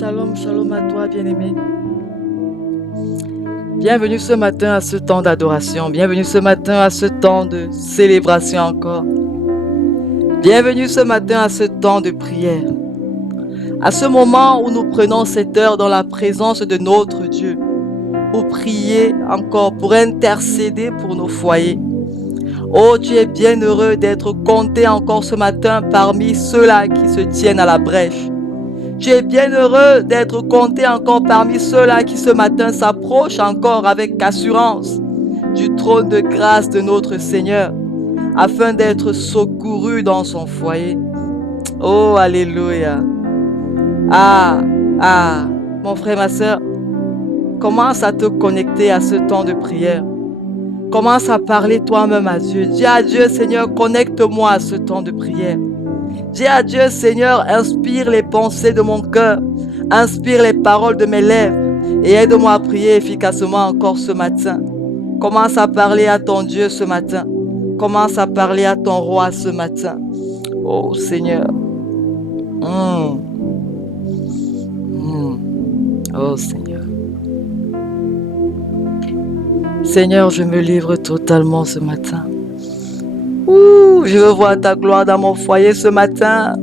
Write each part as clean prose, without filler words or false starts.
Shalom, shalom à toi, bien-aimé. Bienvenue ce matin à ce temps d'adoration. Bienvenue ce matin à ce temps de célébration encore. Bienvenue ce matin à ce temps de prière. À ce moment où nous prenons cette heure dans la présence de notre Dieu pour prier encore, pour intercéder pour nos foyers. Oh, tu es bien heureux d'être compté encore ce matin parmi ceux-là qui se tiennent à la brèche. Tu es bien heureux d'être compté encore parmi ceux-là qui ce matin s'approchent encore avec assurance du trône de grâce de notre Seigneur afin d'être secouru dans son foyer. Oh, alléluia. Mon frère, ma soeur, commence à te connecter à ce temps de prière. Commence à parler toi-même à Dieu. Dis à Dieu, Seigneur, connecte-moi à ce temps de prière. Dis à Dieu, Seigneur, inspire les pensées de mon cœur, inspire les paroles de mes lèvres et aide-moi à prier efficacement encore ce matin. Commence à parler à ton Dieu ce matin. Commence à parler à ton roi ce matin. Oh Seigneur. Oh Seigneur. Seigneur, je me livre totalement ce matin. Je veux voir ta gloire dans mon foyer ce matin.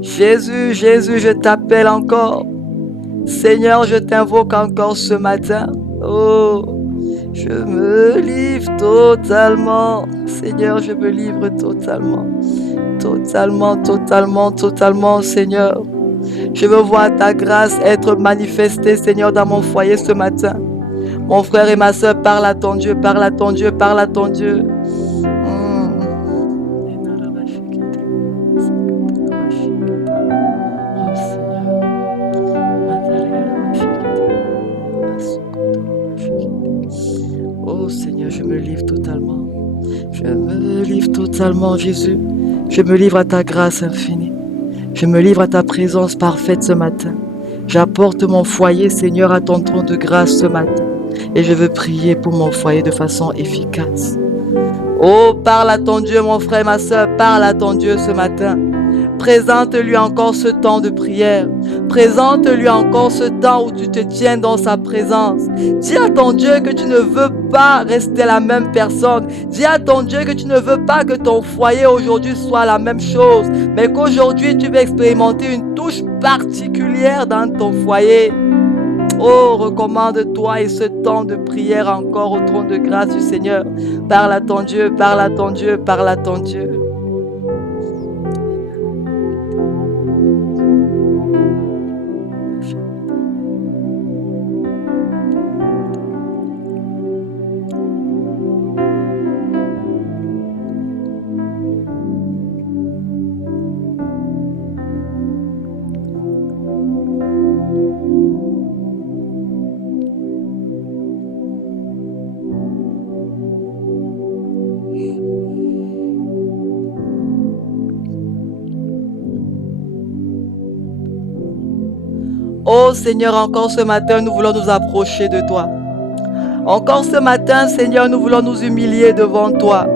Jésus, Jésus, je t'appelle encore. Seigneur, je t'invoque encore ce matin. Oh, je me livre totalement. Seigneur, je me livre totalement. Totalement, Seigneur. Je veux voir ta grâce être manifestée, Seigneur, dans mon foyer ce matin. Mon frère et ma soeur, parle à ton Dieu, parle à ton Dieu, parle à ton Dieu. Oh Seigneur, je me livre totalement. Je me livre totalement, Jésus. Je me livre à ta grâce infinie. Je me livre à ta présence parfaite ce matin. J'apporte mon foyer, Seigneur, à ton trône de grâce ce matin. Et je veux prier pour mon foyer de façon efficace. Oh, parle à ton Dieu, mon frère, ma soeur, parle à ton Dieu ce matin. Présente-lui encore ce temps de prière. Présente-lui encore ce temps où tu te tiens dans sa présence. Dis à ton Dieu que tu ne veux pas rester la même personne. Dis à ton Dieu que tu ne veux pas que ton foyer aujourd'hui soit la même chose, mais qu'aujourd'hui tu veux expérimenter une touche particulière dans ton foyer. Oh, recommande-toi et ce temps de prière encore au trône de grâce du Seigneur. Parle à ton Dieu, parle à ton Dieu, parle à ton Dieu. Oh Seigneur, encore ce matin, nous voulons nous approcher de toi. Encore ce matin, Seigneur, nous voulons nous humilier devant toi.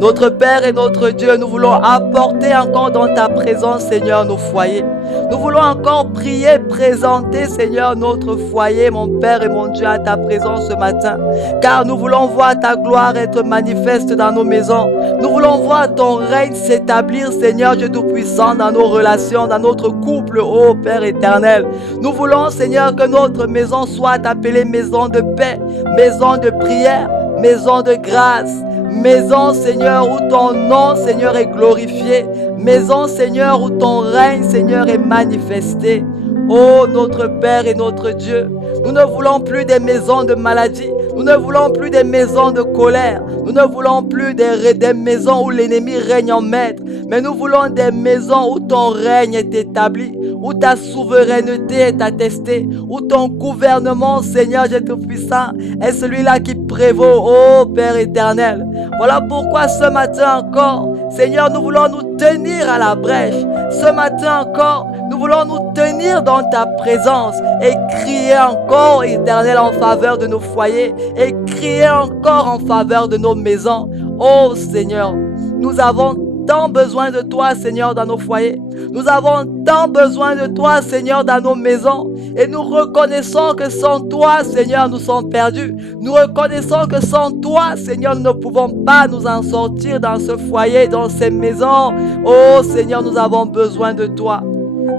Notre Père et notre Dieu, nous voulons apporter encore dans ta présence, Seigneur, nos foyers. Nous voulons encore prier, présenter, Seigneur, notre foyer, mon Père et mon Dieu, à ta présence ce matin. Car nous voulons voir ta gloire être manifeste dans nos maisons. Nous voulons voir ton règne s'établir, Seigneur Dieu Tout-Puissant, dans nos relations, dans notre couple, ô Père éternel. Nous voulons, Seigneur, que notre maison soit appelée maison de paix, maison de prière, maison de grâce. Maison, Seigneur, où ton nom, Seigneur, est glorifié. Maison, Seigneur, où ton règne, Seigneur, est manifesté. Oh, notre Père et notre Dieu, nous ne voulons plus des maisons de maladie. Nous ne voulons plus des maisons de colère. Nous ne voulons plus des maisons où l'ennemi règne en maître. Mais nous voulons des maisons où ton règne est établi, où ta souveraineté est attestée, où ton gouvernement, Seigneur Dieu Tout-Puissant, est celui-là qui prévaut, ô Père éternel. Voilà pourquoi ce matin encore, Seigneur, nous voulons nous tenir à la brèche. Ce matin encore, nous voulons nous tenir dans ta présence et crier encore, éternel, en faveur de nos foyers et crier encore en faveur de nos maisons. Oh Seigneur, nous avons tant besoin de toi, Seigneur, dans nos foyers. Nous avons tant besoin de toi, Seigneur, dans nos maisons. Et nous reconnaissons que sans toi, Seigneur, nous sommes perdus. Nous reconnaissons que sans toi, Seigneur, nous ne pouvons pas nous en sortir dans ce foyer, dans ces maisons. Oh, Seigneur, nous avons besoin de toi.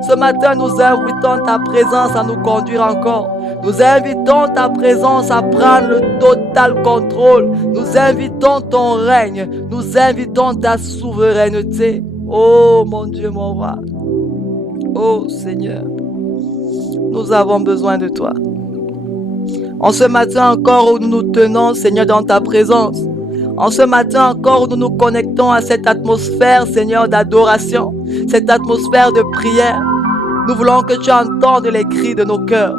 Ce matin, nous invitons ta présence à nous conduire encore. Nous invitons ta présence à prendre le total contrôle. Nous invitons ton règne. Nous invitons ta souveraineté. Oh mon Dieu, mon roi. Oh Seigneur, nous avons besoin de toi. En ce matin encore où nous nous tenons, Seigneur, dans ta présence. En ce matin encore où nous nous connectons à cette atmosphère, Seigneur, d'adoration. Cette atmosphère de prière. Nous voulons que tu entendes les cris de nos cœurs.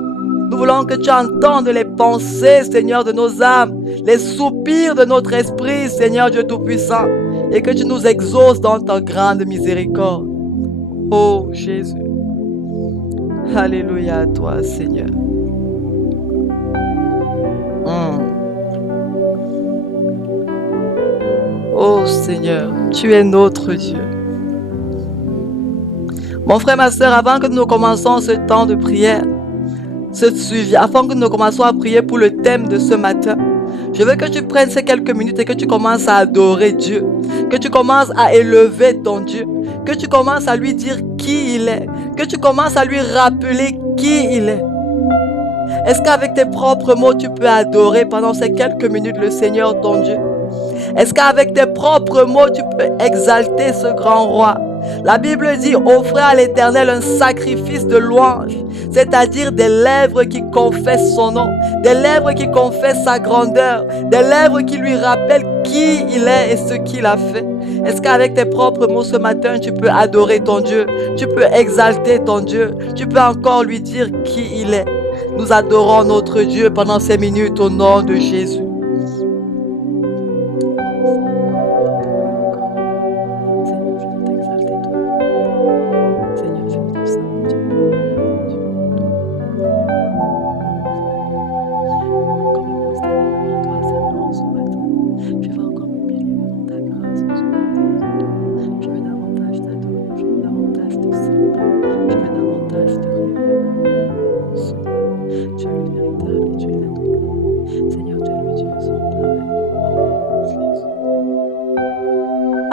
Nous voulons que tu entendes les pensées, Seigneur, de nos âmes, les soupirs de notre esprit, Seigneur Dieu Tout-Puissant, et que tu nous exauces dans ta grande miséricorde. Oh Jésus. Alléluia à toi, Seigneur. Oh Seigneur, tu es notre Dieu. Mon frère, ma soeur, avant que nous commençons ce temps de prière, ce sujet, afin que nous commençons à prier pour le thème de ce matin, je veux que tu prennes ces quelques minutes et que tu commences à adorer Dieu, que tu commences à élever ton Dieu, que tu commences à lui dire qui il est, que tu commences à lui rappeler qui il est. Est-ce qu'avec tes propres mots, tu peux adorer pendant ces quelques minutes le Seigneur ton Dieu? Est-ce qu'avec tes propres mots, tu peux exalter ce grand roi? La Bible dit, offrez à l'Éternel un sacrifice de louange, c'est-à-dire des lèvres qui confessent son nom, des lèvres qui confessent sa grandeur, des lèvres qui lui rappellent qui il est et ce qu'il a fait. Est-ce qu'avec tes propres mots ce matin, tu peux adorer ton Dieu, tu peux exalter ton Dieu, tu peux encore lui dire qui il est? Nous adorons notre Dieu pendant ces minutes au nom de Jésus.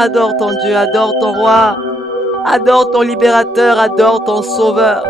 Adore ton Dieu, adore ton roi, adore ton libérateur, adore ton sauveur.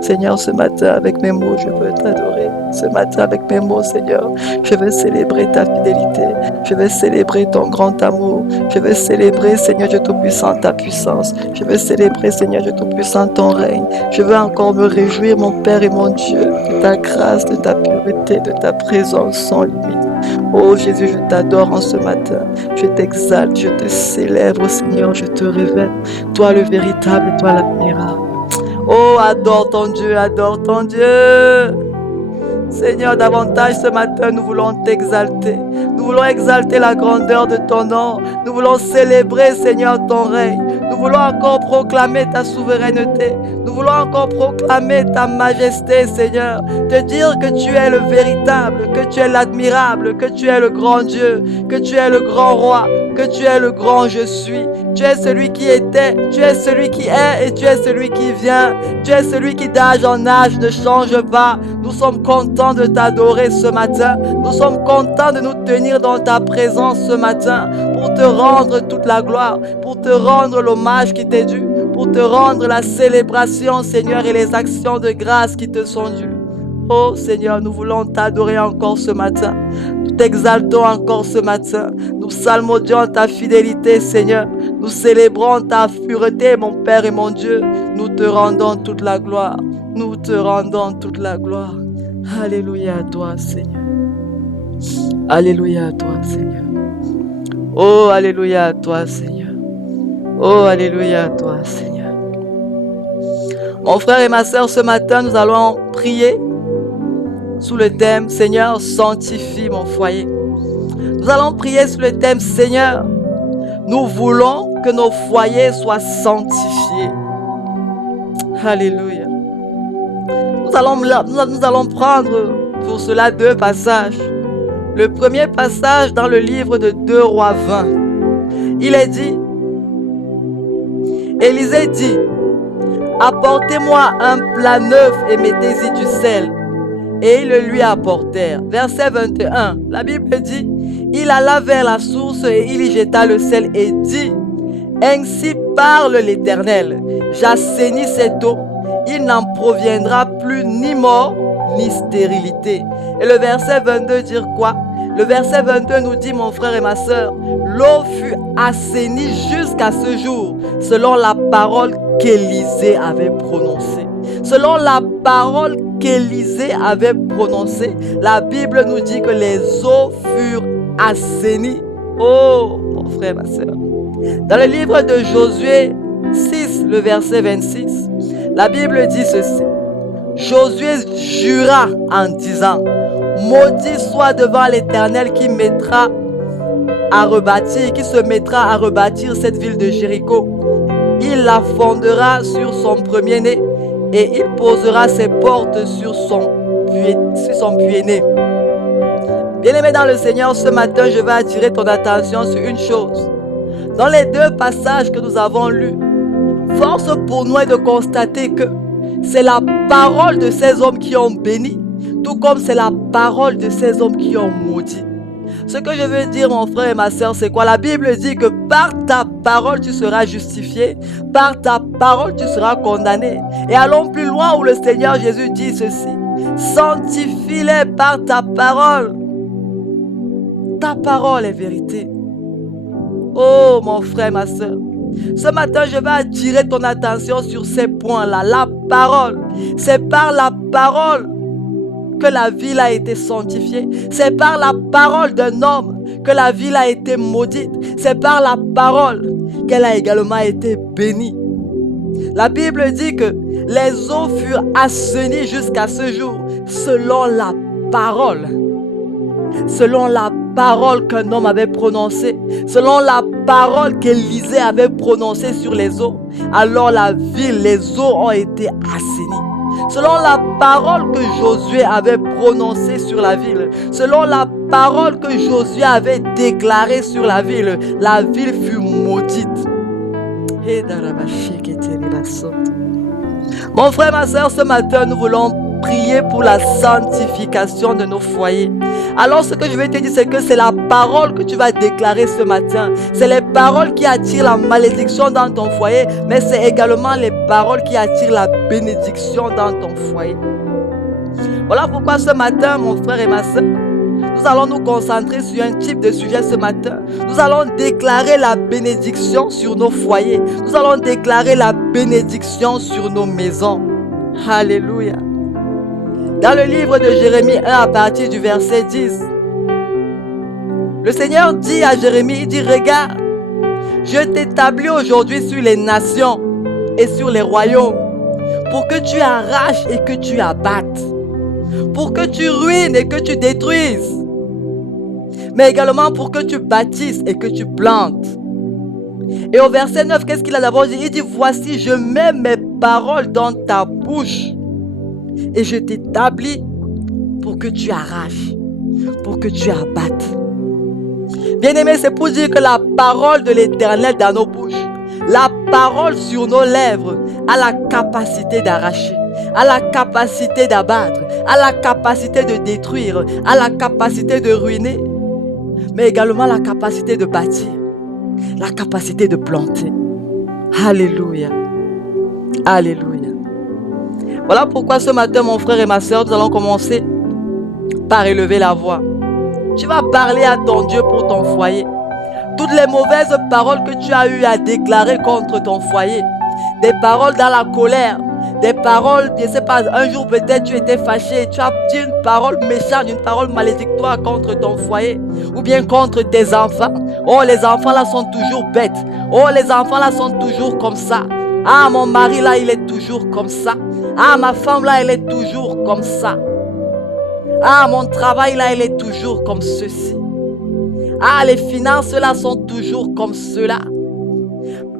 Seigneur, ce matin avec mes mots, je veux t'adorer. Ce matin avec mes mots, Seigneur, je veux célébrer ta fidélité. Je veux célébrer ton grand amour. Je veux célébrer, Seigneur Dieu Tout-Puissant, ta puissance. Je veux célébrer, Seigneur Dieu Tout-Puissant, ton règne. Je veux encore me réjouir, mon Père et mon Dieu, de ta grâce, de ta pureté, de ta présence sans limite. Oh Jésus, je t'adore en ce matin. Je t'exalte, je te célèbre, Seigneur, je te révèle. Toi le véritable, toi l'admirable. Oh, adore ton Dieu, adore ton Dieu. Seigneur, davantage ce matin, nous voulons t'exalter. Nous voulons exalter la grandeur de ton nom. Nous voulons célébrer, Seigneur, ton règne. Nous voulons encore proclamer ta souveraineté. Nous voulons encore proclamer ta majesté, Seigneur. Te dire que tu es le véritable, que tu es l'admirable, que tu es le grand Dieu, que tu es le grand roi, que tu es le grand je suis. Tu es celui qui était, tu es celui qui est et tu es celui qui vient. Tu es celui qui d'âge en âge ne change pas. Nous sommes contents de t'adorer ce matin. Nous sommes contents de nous tenir dans ta présence ce matin pour te rendre toute la gloire, pour te rendre l'hommage qui t'est dû, pour te rendre la célébration, Seigneur, et les actions de grâce qui te sont dues. Oh Seigneur, nous voulons t'adorer encore ce matin. Nous t'exaltons encore ce matin. Nous psalmodions ta fidélité, Seigneur. Nous célébrons ta pureté, mon Père et mon Dieu. Nous te rendons toute la gloire. Nous te rendons toute la gloire. Alléluia à toi, Seigneur. Alléluia à toi, Seigneur. Oh, alléluia à toi, Seigneur. Oh, alléluia à toi, Seigneur. Mon frère et ma sœur, ce matin, nous allons prier sous le thème « Seigneur, sanctifie mon foyer ». Nous allons prier sous le thème « Seigneur, nous voulons que nos foyers soient sanctifiés ». Alléluia. Nous allons prendre pour cela deux passages. Le premier passage dans le livre de 2 Rois 20. Il est dit, Élisée dit, apportez-moi un plat neuf et mettez-y du sel. Et ils le lui apportèrent. Verset 21, la Bible dit, il alla vers la source et il y jeta le sel et dit, ainsi parle l'Éternel, j'assainis cette eau, il n'en proviendra plus ni mort ni stérilité. Et le verset 22 dit quoi? Le verset 22 nous dit, mon frère et ma sœur, l'eau fut assainie jusqu'à ce jour, selon la parole qu'Élisée avait prononcée. Selon la parole qu'Élisée avait prononcée, la Bible nous dit que les eaux furent assainies. Oh, mon frère, ma sœur. Dans le livre de Josué 6, le verset 26, la Bible dit ceci. Josué jura en disant, maudit soit devant l'Éternel qui se mettra à rebâtir cette ville de Jéricho. Il la fondera sur son premier-né et il posera ses portes sur son puits-né. Bien-aimé dans le Seigneur, ce matin, je vais attirer ton attention sur une chose. Dans les deux passages que nous avons lus, force pour nous est de constater que c'est la parole de ces hommes qui ont béni, tout comme c'est la parole de ces hommes qui ont maudit. Ce que je veux dire, mon frère et ma soeur, c'est quoi? La Bible dit que par ta parole, tu seras justifié. Par ta parole, tu seras condamné. Et allons plus loin où le Seigneur Jésus dit ceci. Sanctifie-les par ta parole. Ta parole est vérité. Oh, mon frère, ma soeur. Ce matin, je vais attirer ton attention sur ces points-là. La parole. C'est par la parole que la ville a été sanctifiée. C'est par la parole d'un homme que la ville a été maudite. C'est par la parole qu'elle a également été bénie. La Bible dit que les eaux furent assainies jusqu'à ce jour selon la parole. Selon la parole qu'un homme avait prononcée, selon la parole qu'Élisée avait prononcée sur les eaux, alors la ville, les eaux ont été assainies. Selon la parole que Josué avait prononcée sur la ville, selon la parole que Josué avait déclarée sur la ville fut maudite. Mon frère, ma soeur, ce matin, nous voulons prier pour la sanctification de nos foyers. Alors ce que je vais te dire, c'est que c'est la parole que tu vas déclarer ce matin. C'est les paroles qui attirent la malédiction dans ton foyer, mais c'est également les paroles qui attirent la bénédiction dans ton foyer. Voilà pourquoi ce matin, mon frère et ma soeur, nous allons nous concentrer sur un type de sujet ce matin. Nous allons déclarer la bénédiction sur nos foyers. Nous allons déclarer la bénédiction sur nos maisons. Alléluia. Dans le livre de Jérémie 1 à partir du verset 10, le Seigneur dit à Jérémie, il dit, regarde, je t'établis aujourd'hui sur les nations et sur les royaumes pour que tu arraches et que tu abattes, pour que tu ruines et que tu détruises, mais également pour que tu bâtisses et que tu plantes. Et au verset 9, qu'est-ce qu'il a d'abord dit? Il dit, voici, je mets mes paroles dans ta bouche et je t'établis pour que tu arraches, pour que tu abattes. Bien-aimé, c'est pour dire que la parole de l'Éternel dans nos bouches, la parole sur nos lèvres a la capacité d'arracher, a la capacité d'abattre, a la capacité de détruire, a la capacité de ruiner, mais également la capacité de bâtir, la capacité de planter. Alléluia. Alléluia. Voilà pourquoi ce matin, mon frère et ma soeur, nous allons commencer par élever la voix. Tu vas parler à ton Dieu pour ton foyer. Toutes les mauvaises paroles que tu as eu à déclarer contre ton foyer, des paroles dans la colère, des paroles, je ne sais pas, un jour peut-être tu étais fâché, tu as dit une parole méchante, une parole malédictoire contre ton foyer, ou bien contre tes enfants. Oh, les enfants là sont toujours bêtes. Oh, les enfants là sont toujours comme ça. Ah, mon mari là, il est toujours comme ça. Ah, ma femme là, elle est toujours comme ça. Ah, mon travail là, il est toujours comme ceci. Ah, les finances là sont toujours comme cela.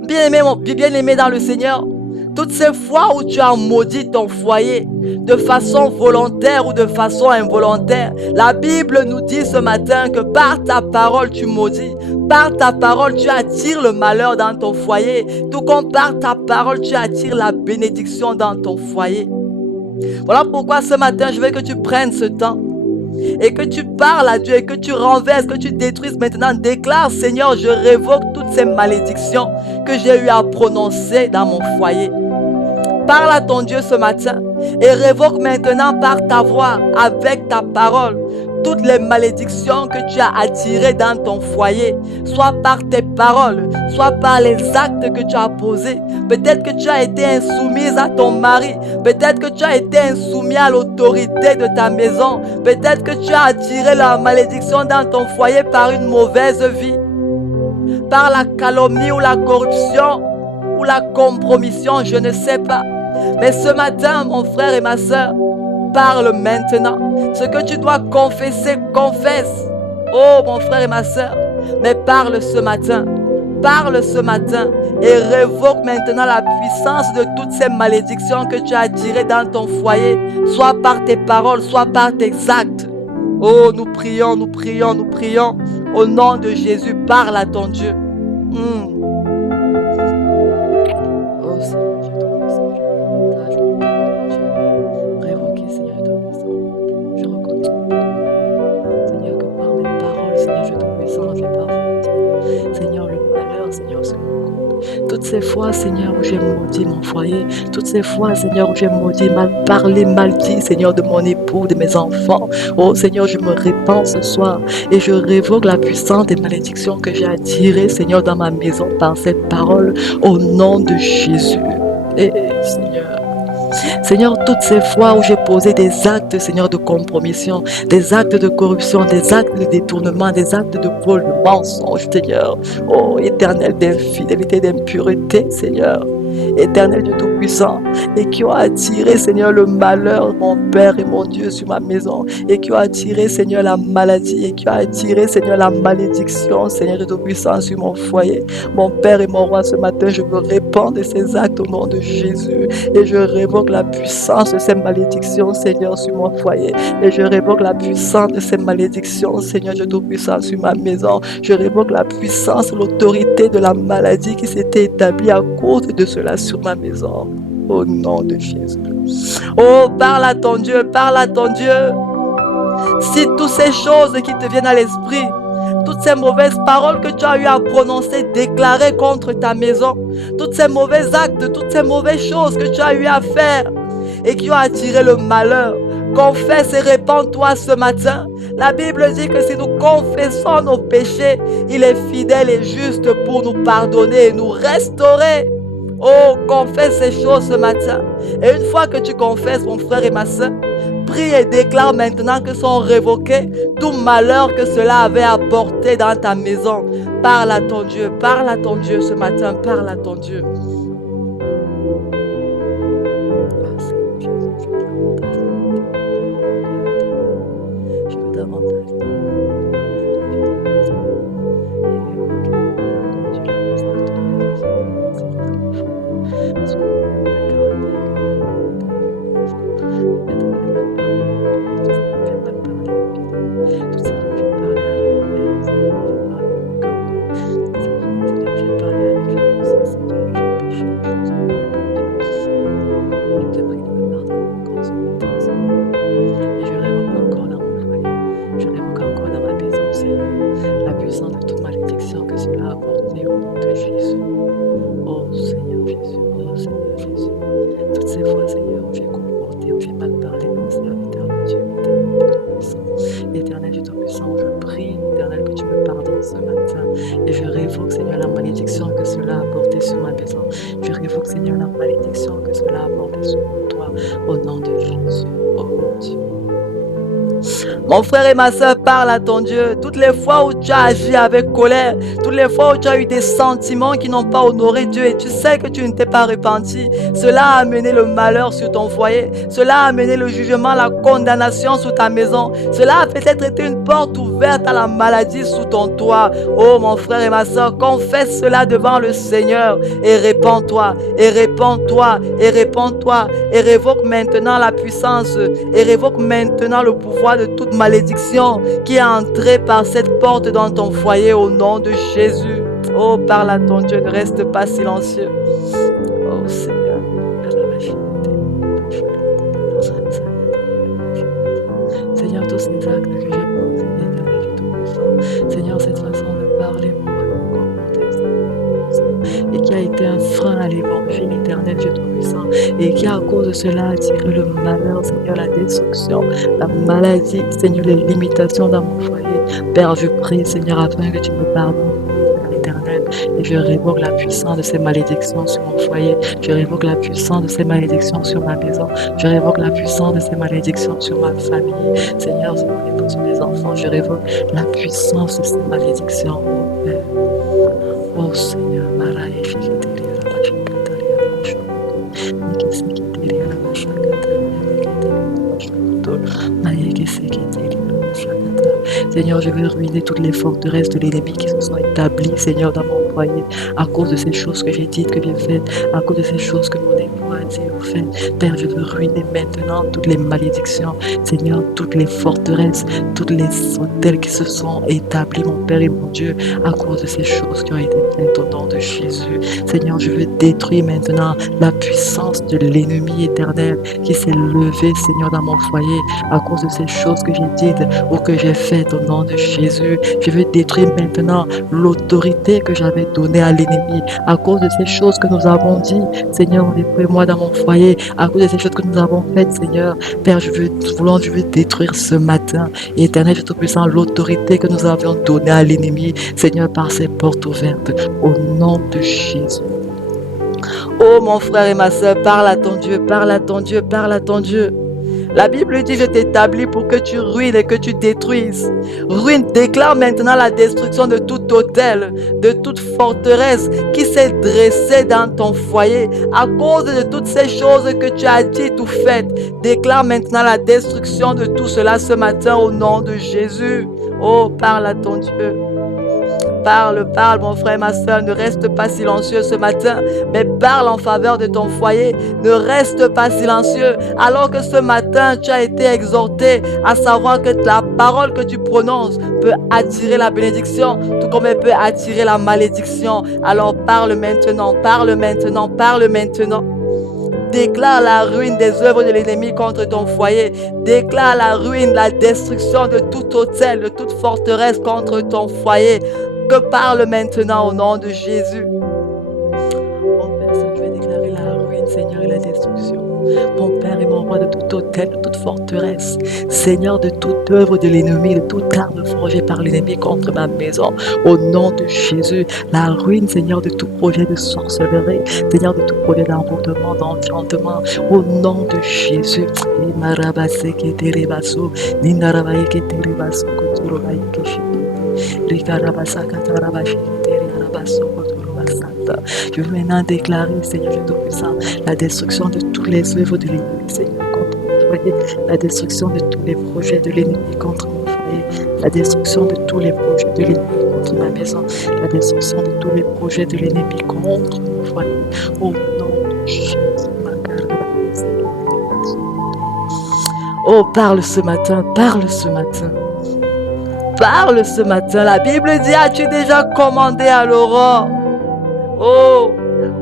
Bien-aimé dans le Seigneur, Toutes ces fois où tu as maudit ton foyer, de façon volontaire ou de façon involontaire, la Bible nous dit ce matin que par ta parole tu maudis, par ta parole tu attires le malheur dans ton foyer, tout comme par ta parole tu attires la bénédiction dans ton foyer. Voilà pourquoi ce matin je veux que tu prennes ce temps et que tu parles à Dieu et que tu renverses, que tu détruises maintenant. Déclare: Seigneur, je révoque toutes ces malédictions que j'ai eu à prononcer dans mon foyer. Parle à ton Dieu ce matin et révoque maintenant par ta voix, avec ta parole, toutes les malédictions que tu as attirées dans ton foyer, soit par tes paroles, soit par les actes que tu as posés. Peut-être que tu as été insoumise à ton mari, peut-être que tu as été insoumis à l'autorité de ta maison, peut-être que tu as attiré la malédiction dans ton foyer par une mauvaise vie, par la calomnie ou la corruption ou la compromission, je ne sais pas. Mais ce matin, mon frère et ma soeur, parle maintenant. Ce que tu dois confesser, confesse. Oh, mon frère et ma soeur, mais parle ce matin. Parle ce matin et révoque maintenant la puissance de toutes ces malédictions que tu as attirées dans ton foyer, soit par tes paroles, soit par tes actes. Oh, nous prions, nous prions, nous prions. Au nom de Jésus, parle à ton Dieu. Oh Seigneur, je te remercie. Révoquer, Seigneur, je te remercie. Je reconnais, Seigneur, que par mes paroles, Seigneur, je te remercie, je parle. Seigneur, le malheur, Seigneur, c'est mon compte. Toutes ces fois, Seigneur, où j'ai maudit mon foyer, toutes ces fois, Seigneur, où j'ai maudit, mal parlé, mal dit, Seigneur, de mon époux, de mes enfants. Oh Seigneur, je me répands ce soir et je révoque la puissance des malédictions que j'ai attirées, Seigneur, dans ma maison par cette parole, au nom de Jésus. Et Seigneur, toutes ces fois où j'ai posé des actes, Seigneur, de compromission, des actes de corruption, des actes de détournement, des actes de vol, de mensonge, Seigneur. Oh, éternel d'infidélité, d'impureté, Seigneur. Éternel Dieu Tout-Puissant, et qui ont attiré, Seigneur, le malheur, mon Père et mon Dieu, sur ma maison, et qui ont attiré, Seigneur, la maladie, et qui ont attiré, Seigneur, la malédiction, Seigneur Dieu Tout-Puissant, sur mon foyer. Mon Père et mon Roi, ce matin, je me répands de ces actes au nom de Jésus, et je révoque la puissance de ces malédictions, Seigneur, sur mon foyer, et je révoque la puissance de ces malédictions, Seigneur Dieu Tout-Puissant, sur ma maison. Je révoque la puissance, l'autorité de la maladie qui s'était établie à cause de cela sur ma maison, au nom de Jésus. Oh, parle à ton Dieu, parle à ton Dieu. Si toutes ces choses qui te viennent à l'esprit, toutes ces mauvaises paroles que tu as eu à prononcer, déclarer contre ta maison, tous ces mauvais actes, toutes ces mauvaises choses que tu as eu à faire et qui ont attiré le malheur, confesse et répands-toi ce matin. La Bible dit que si nous confessons nos péchés, il est fidèle et juste pour nous pardonner et nous restaurer. Oh, confesse ces choses ce matin. Et une fois que tu confesses, mon frère et ma soeur, prie et déclare maintenant que sont révoqués tout malheur que cela avait apporté dans ta maison. Parle à ton Dieu ce matin, parle à ton Dieu. Je veux davantage. Mon frère et ma soeur, parle à ton Dieu. Toutes les fois où tu as agi avec colère, toutes les fois où tu as eu des sentiments qui n'ont pas honoré Dieu et tu sais que tu ne t'es pas repenti, cela a amené le malheur sur ton foyer. Cela a amené le jugement, la condamnation sur ta maison. Cela a peut-être été une porte ouverte à la maladie sous ton toit. Oh mon frère et ma soeur, confesse cela devant le Seigneur et répands-toi, et répands-toi, et répands-toi, et révoque maintenant la puissance, et révoque maintenant le pouvoir de toute malédiction qui est entrée par cette porte dans ton foyer au nom de Jésus. Oh, parle à ton Dieu, ne reste pas silencieux. Oh Seigneur. Seigneur, tous ces actes que j'ai posés, Éternel, je te ressens. Seigneur, cette façon de parler, mon frère, et qui a été un frein à l'évangile éternel, je te ressens. Et qui, à cause de cela, a tiré le malheur, Seigneur, la destruction, la maladie, Seigneur, les limitations dans mon foyer. Père, je prie, Seigneur, afin que tu me pardonnes. Éternel, et je révoque la puissance de ces malédictions sur mon foyer, je révoque la puissance de ces malédictions sur ma maison, je révoque la puissance de ces malédictions sur ma famille, Seigneur, sur mes enfants, je révoque la puissance de ces malédictions, oh Père, oh Seigneur, Seigneur, je veux ruiner toutes les forteresses de l'ennemi qui se sont établies, Seigneur, dans mon foyer, à cause de ces choses que j'ai dites, que j'ai faites, à cause de ces choses que mon époux a dit ou fait. Père, je veux ruiner maintenant toutes les malédictions, Seigneur, toutes les forteresses, toutes les hôtels qui se sont établis, mon Père et mon Dieu, à cause de ces choses qui ont été faites au nom de Jésus. Seigneur, je veux détruire maintenant la puissance de l'ennemi éternel qui s'est levé, Seigneur, dans mon foyer, à cause de ces choses que j'ai dites ou que j'ai faites au nom de Jésus. Je veux détruire maintenant l'autorité que j'avais donnée à l'ennemi à cause de ces choses que nous avons dit, Seigneur, moi dans mon foyer, à cause de ces choses que nous avons faites, Seigneur. Père, je veux détruire ce matin, éternel, je te puissant, l'autorité que nous avions donnée à l'ennemi, Seigneur, par ces portes ouvertes, au nom de Jésus. Oh mon frère et ma soeur, parle à ton Dieu, parle à ton Dieu, parle à ton Dieu. La Bible dit, je t'établis pour que tu ruines et que tu détruises. Ruine, déclare maintenant la destruction de tout hôtel, de toute forteresse qui s'est dressée dans ton foyer à cause de toutes ces choses que tu as dites ou faites. Déclare maintenant la destruction de tout cela ce matin au nom de Jésus. Oh, parle à ton Dieu. Parle, mon frère, ma soeur, ne reste pas silencieux ce matin, mais parle en faveur de ton foyer, ne reste pas silencieux, alors que ce matin, tu as été exhorté à savoir que la parole que tu prononces peut attirer la bénédiction, tout comme elle peut attirer la malédiction. Alors parle maintenant, parle maintenant, parle maintenant. Déclare la ruine des œuvres de l'ennemi contre ton foyer. Déclare la ruine, la destruction de tout hôtel, de toute forteresse contre ton foyer. Que parle maintenant au nom de Jésus. Mon Père, je vais déclarer la ruine, Seigneur, et la destruction. Mon Père et mon roi, de tout hôtel, de toute forteresse. Seigneur, de toute œuvre de l'ennemi, de toute arme forgée par l'ennemi contre ma maison. Au nom de Jésus, la ruine, Seigneur, de tout projet de sorcellerie. Seigneur, de tout projet d'envoûtement, d'enchantement. Au nom de Jésus. Je veux maintenant déclarer, Seigneur, je te puissant, la destruction de toutes les œuvres de l'ennemi, Seigneur, contre mon foyer, la destruction de tous les projets de l'ennemi contre mon foyer, la destruction de tous les projets de l'ennemi contre ma maison, la destruction de tous les projets de l'ennemi contre mon foyer, au nom de Jésus. Oh, parle ce matin, parle ce matin. Parle ce matin. La Bible dit, as-tu déjà commandé à l'aurore? Oh,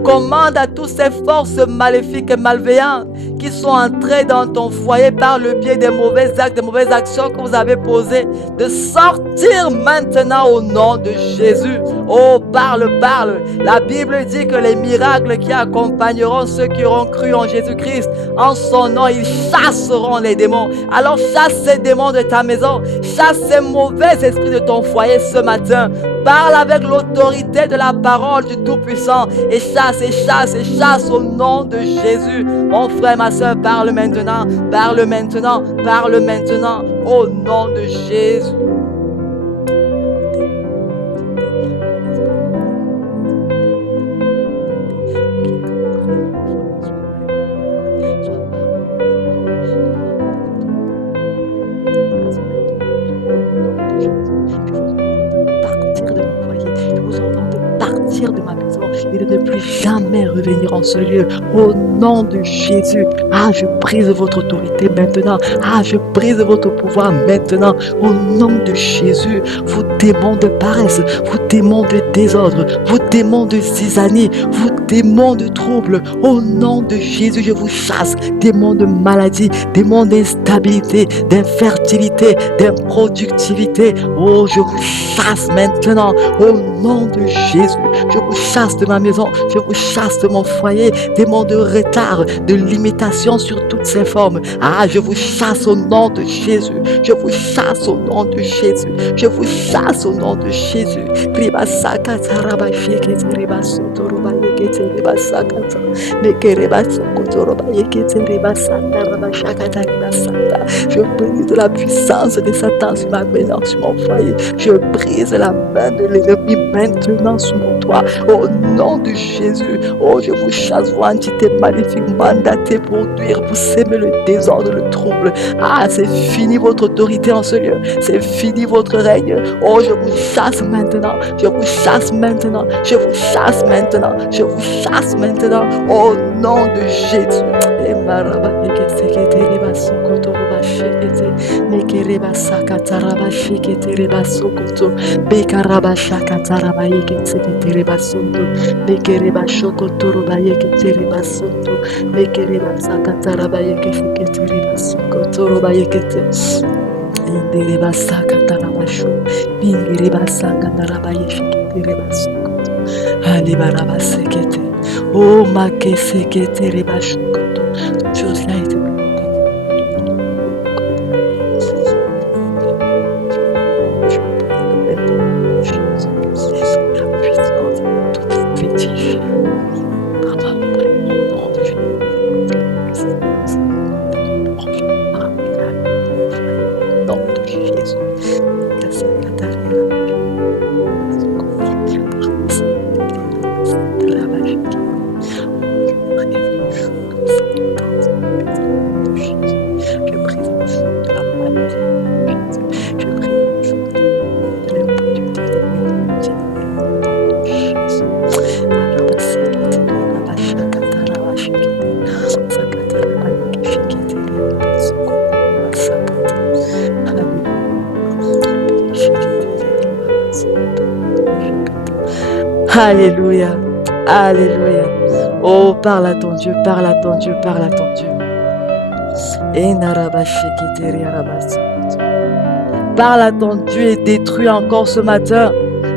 commande à toutes ces forces maléfiques et malveillantes qui sont entrées dans ton foyer par le biais des mauvais actes, des mauvaises actions que vous avez posées, de sortir maintenant au nom de Jésus. Oh, parle. La Bible dit que les miracles qui accompagneront ceux qui auront cru en Jésus-Christ, en son nom, ils chasseront les démons. Alors chasse ces démons de ta maison, chasse ces mauvais esprits de ton foyer ce matin. Parle avec l'autorité de la parole du Tout-Puissant et chasse au nom de Jésus. Mon frère, ma soeur, parle maintenant, parle maintenant, parle maintenant, au nom de Jésus. De ma maison et de ne plus jamais revenir en ce lieu. Au nom de Jésus, je brise votre autorité maintenant. Je brise votre pouvoir maintenant. Au nom de Jésus, vous démons de paresse, vous démons de désordre, vous démons de zizanie, vous démons de trouble. Au nom de Jésus, je vous chasse. Démons de maladie, démons d'instabilité, d'infertilité, d'improductivité. Oh, je vous chasse maintenant. Au nom de Jésus, je vous chasse de ma maison, je vous chasse de mon foyer, démons de retard, de limitation sur toutes ces formes. Je vous chasse au nom de Jésus, je vous chasse au nom de Jésus, je vous chasse au nom de Jésus. Je brise la puissance de Satan sur ma maison, sur mon foyer. Je brise la main de l'ennemi maintenant sur mon toit. Au nom de Jésus, je vous chasse, vous entité maléfique, mandatée pour nuire, pour s'aimer le désordre, le trouble. C'est fini votre autorité en ce lieu. C'est fini votre règne. Je vous chasse maintenant. Je vous chasse maintenant. Je vous chasse maintenant. Je vous chasse maintenant. Au nom de Jésus. Oh, ma que se que te rebashukoto. Chose là est Alléluia, alléluia. Oh, parle à ton Dieu, parle à ton Dieu, parle à ton Dieu. Parle à ton Dieu et détruis encore ce matin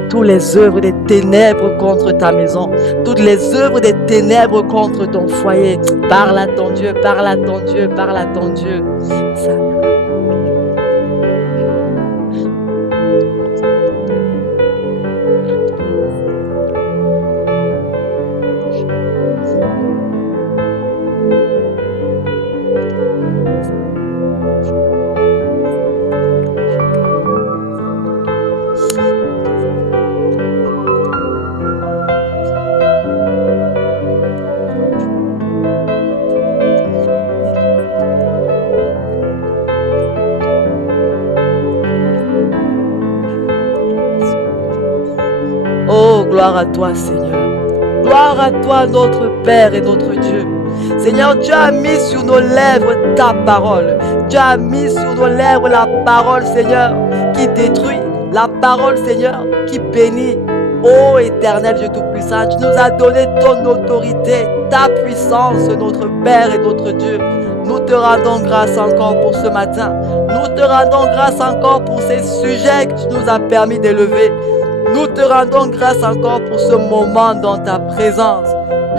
toutes les œuvres des ténèbres contre ta maison, toutes les œuvres des ténèbres contre ton foyer. Parle à ton Dieu, parle à ton Dieu, parle à ton Dieu. Gloire à toi, Seigneur. Gloire à toi, notre Père et notre Dieu. Seigneur, tu as mis sur nos lèvres ta parole. Tu as mis sur nos lèvres la parole, Seigneur, qui détruit. La parole, Seigneur, qui bénit. Ô éternel Dieu Tout-Puissant, tu nous as donné ton autorité, ta puissance, notre Père et notre Dieu. Nous te rendons grâce encore pour ce matin. Nous te rendons grâce encore pour ces sujets que tu nous as permis d'élever. Nous te rendons grâce encore pour ce moment dans ta présence.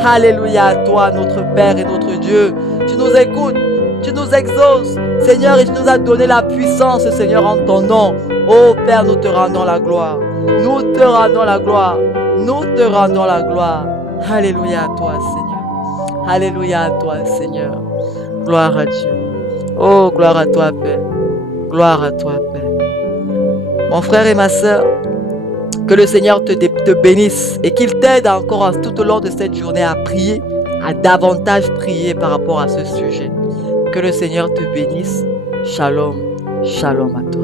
Alléluia à toi, notre Père et notre Dieu. Tu nous écoutes, tu nous exauces, Seigneur, et tu nous as donné la puissance, Seigneur, en ton nom. Oh Père, nous te rendons la gloire. Nous te rendons la gloire. Nous te rendons la gloire. Alléluia à toi, Seigneur. Alléluia à toi, Seigneur. Gloire à Dieu. Oh, gloire à toi, Père. Gloire à toi, Père. Mon frère et ma sœur, que le Seigneur te bénisse et qu'il t'aide encore tout au long de cette journée à prier, à davantage prier par rapport à ce sujet. Que le Seigneur te bénisse. Shalom, shalom à toi.